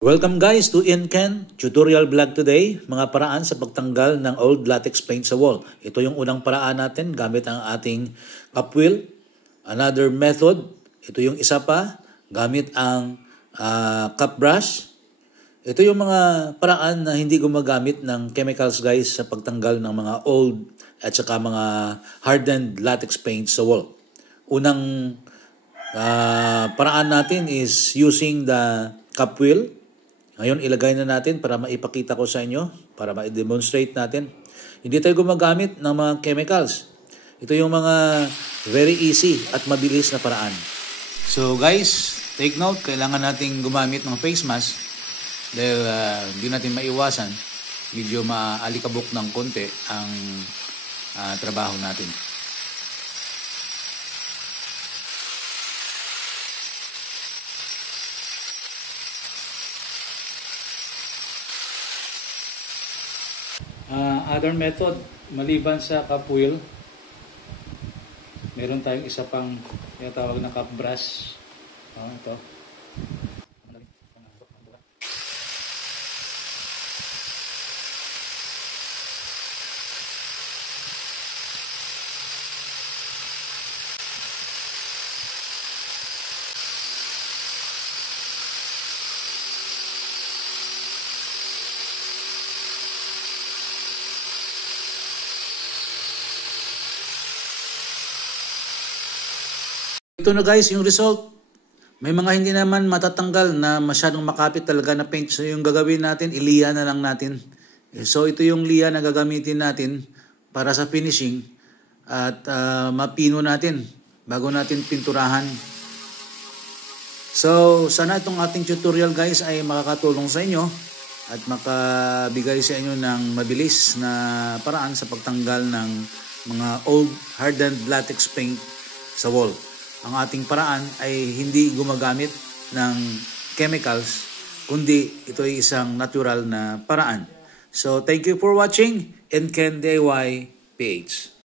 Welcome guys to Inken tutorial vlog today, mga paraan sa pagtanggal ng old latex paint sa wall. Ito yung unang paraan natin gamit ang ating cup wheel. Another method, ito yung isa pa, gamit ang cup brush. Ito yung mga paraan na hindi gumagamit ng chemicals guys sa pagtanggal ng mga old at saka mga hardened latex paint sa wall. Unang paraan natin is using the cup wheel. Ngayon, ilagay na natin para maipakita ko sa inyo, para ma-demonstrate natin. Hindi tayo gumagamit ng mga chemicals. Ito yung mga very easy at mabilis na paraan. So guys, take note, kailangan natin gumamit ng face mask dahil hindi natin maiwasan. Medyo maalikabok ng konti ang trabaho natin. Other method, maliban sa cup wheel, meron tayong isa pang tinatawag na cup brush. Ito. Ito na guys yung result. May mga hindi naman matatanggal na masyadong makapit talaga na paint. So yung gagawin natin, iliya na lang natin. So ito yung liya na gagamitin natin para sa finishing at mapino natin bago natin pinturahan. So sana itong ating tutorial guys ay makakatulong sa inyo at makabigay sa inyo ng mabilis na paraan sa pagtanggal ng mga old hardened latex paint sa wall. Ang ating paraan ay hindi gumagamit ng chemicals, kundi ito ay isang natural na paraan. So, thank you for watching Inken DIY PH.